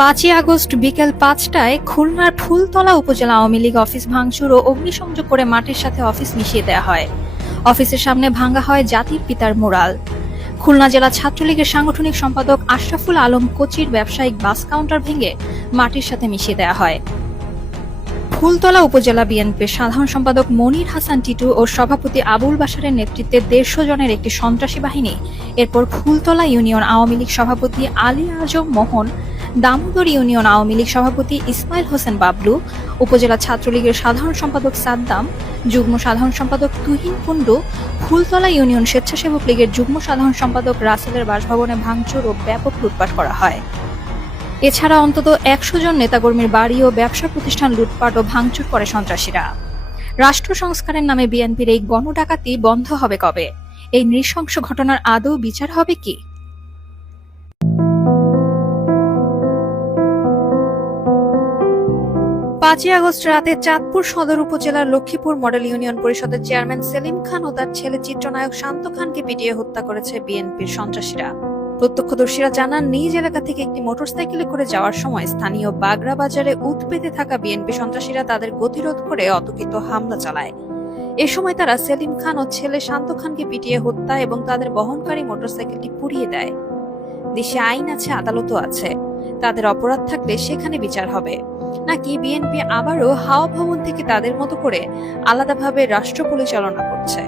পাঁচই আগস্ট বিকেল পাঁচটায় খুলনার ফুলতলা উপজেলা আওয়ামী লীগ অফিস ভাঙচুর ও অগ্নিসংযোগ করে মাটির সাথে অফিস মিশিয়ে দেওয়া হয়। অফিসের সামনে ভাঙ্গা হয় জাতির পিতার মোরাল। খুলনা জেলা ছাত্রলীগের সাংগঠনিক সম্পাদক আশরাফুল আলম কোচির ব্যবসায়িক বাস কাউন্টার ভেঙে মাটির সাথে মিশিয়ে দেওয়া হয়। ফুলতলা উপজেলা বিএনপির সাধারণ সম্পাদক মনির হাসান টিটু ও সভাপতি আবুল বাসারের নেতৃত্বে দেড়শো জনের একটি সন্ত্রাসী বাহিনী, এরপর ফুলতলা ইউনিয়ন আওয়ামী লীগ সভাপতি আলী আজম মোহন দামোদর ইউনিয়ন আওয়ামী লীগ সভাপতি ইসমাইল হোসেন বাবলু, উপজেলা ছাত্রলীগের সাধারণ সম্পাদক সাদ্দাম, যুগ্ম সাধারণ সম্পাদক তুহিন কুণ্ডু, ফুলতলা ইউনিয়ন স্বেচ্ছাসেবক লীগের যুগ্ম সাধারণ সম্পাদক রাসেলের বাসভবনে ভাঙচুর ও ব্যাপক লুটপাট করা হয়। এছাড়া অন্তত একশো জন নেতাকর্মীর বাড়ি ও ব্যবসা প্রতিষ্ঠান লুটপাট ও ভাঙচুর করে সন্ত্রাসীরা। রাষ্ট্র সংস্কারের নামে বিএনপির এই গণডাকাতি বন্ধ হবে কবে? এই নৃশংস ঘটনার আদৌ বিচার হবে কি? পাঁচই আগস্ট রাতে চাঁদপুর সদর উপজেলার লক্ষ্মীপুর মডেল ইউনিয়ন পরিষদের চেয়ারম্যান সেলিম খান ও তার ছেলে চিত্রনায়ক শান্ত খানকে পিটিয়ে হত্যা করেছে বিএনপির সন্ত্রাসীরা। প্রত্যক্ষদর্শীরা জানান, নিজ এলাকা থেকে একটি মোটরসাইকেলে করে যাওয়ার সময় স্থানীয় বাগড়া বাজারে উত পেতে থাকা বিএনপি সন্ত্রাসীরা তাদের গতিরোধ করে অতর্কিত হামলা চালায়। এ সময় তারা সেলিম খান ও ছেলে শান্ত খানকে পিটিয়ে হত্যা এবং তাদের বহনকারী মোটরসাইকেলটি পুড়িয়ে দেয়। দেশে আইন আছে, আদালতও আছে। তাদের অপরাধ থাকলে সেখানে বিচার হবে। নাকি বিএনপি আবারও হাওয়া ভবন থেকে তাদের মতো করে আলাদাভাবে রাষ্ট্র পরিচালনা করছে?